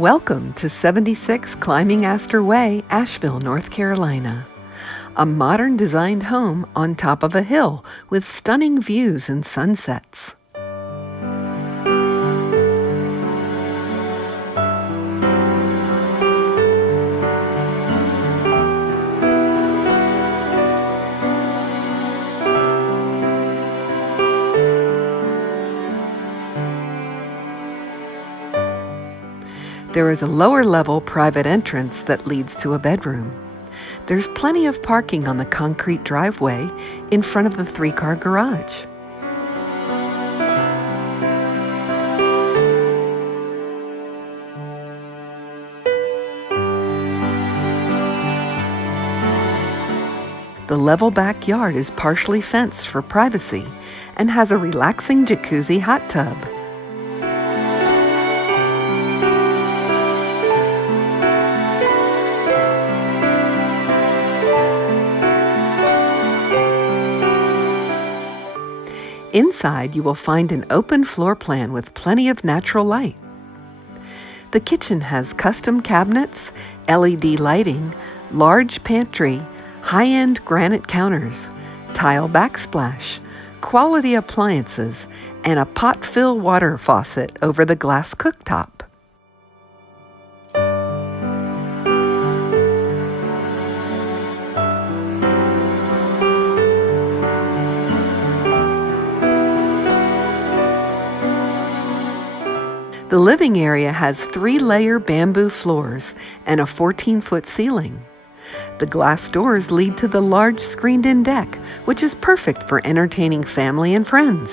Welcome to 76 Climbing Aster Way, Asheville, North Carolina. A modern designed home on top of a hill with stunning views and sunsets. There is a lower-level private entrance that leads to a bedroom. There's plenty of parking on the concrete driveway in front of the 3-car garage. The level backyard is partially fenced for privacy and has a relaxing jacuzzi hot tub. Inside, you will find an open floor plan with plenty of natural light. The kitchen has custom cabinets, LED lighting, large pantry, high-end granite counters, tile backsplash, quality appliances, and a pot-fill water faucet over the glass cooktop. The living area has 3-layer bamboo floors and a 14-foot ceiling. The glass doors lead to the large screened-in deck, which is perfect for entertaining family and friends.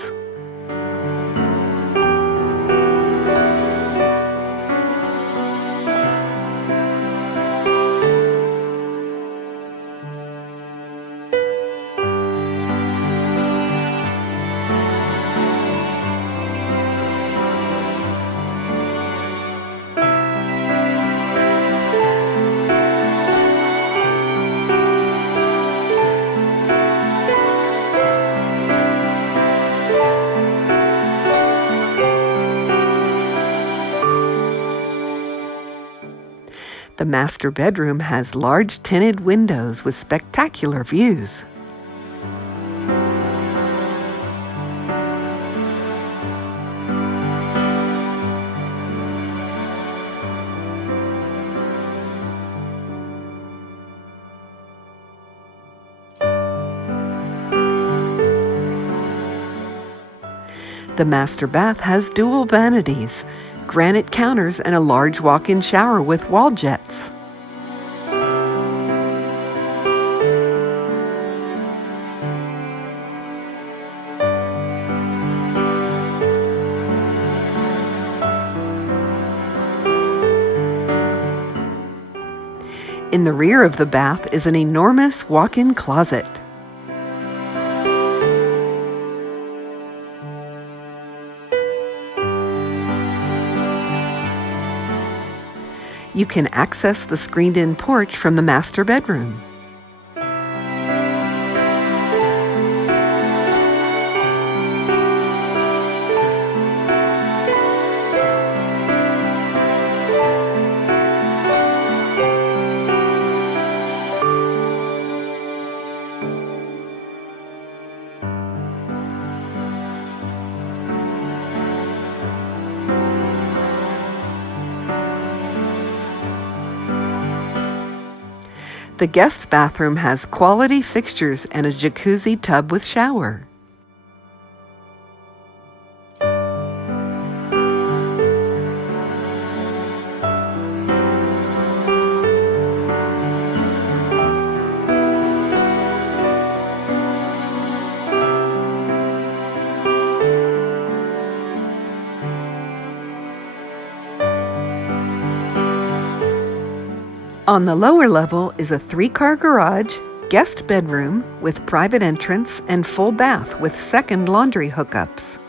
The master bedroom has large tinted windows with spectacular views. The master bath has dual vanities, granite counters, and a large walk-in shower with wall jets. In the rear of the bath is an enormous walk-in closet. You can access the screened-in porch from the master bedroom. The guest bathroom has quality fixtures and a jacuzzi tub with shower. On the lower level is a 3-car garage, guest bedroom with private entrance and full bath with second laundry hookups.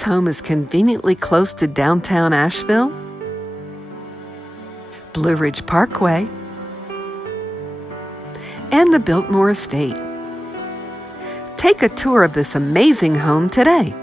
This home is conveniently close to downtown Asheville, Blue Ridge Parkway, and the Biltmore Estate. Take a tour of this amazing home today.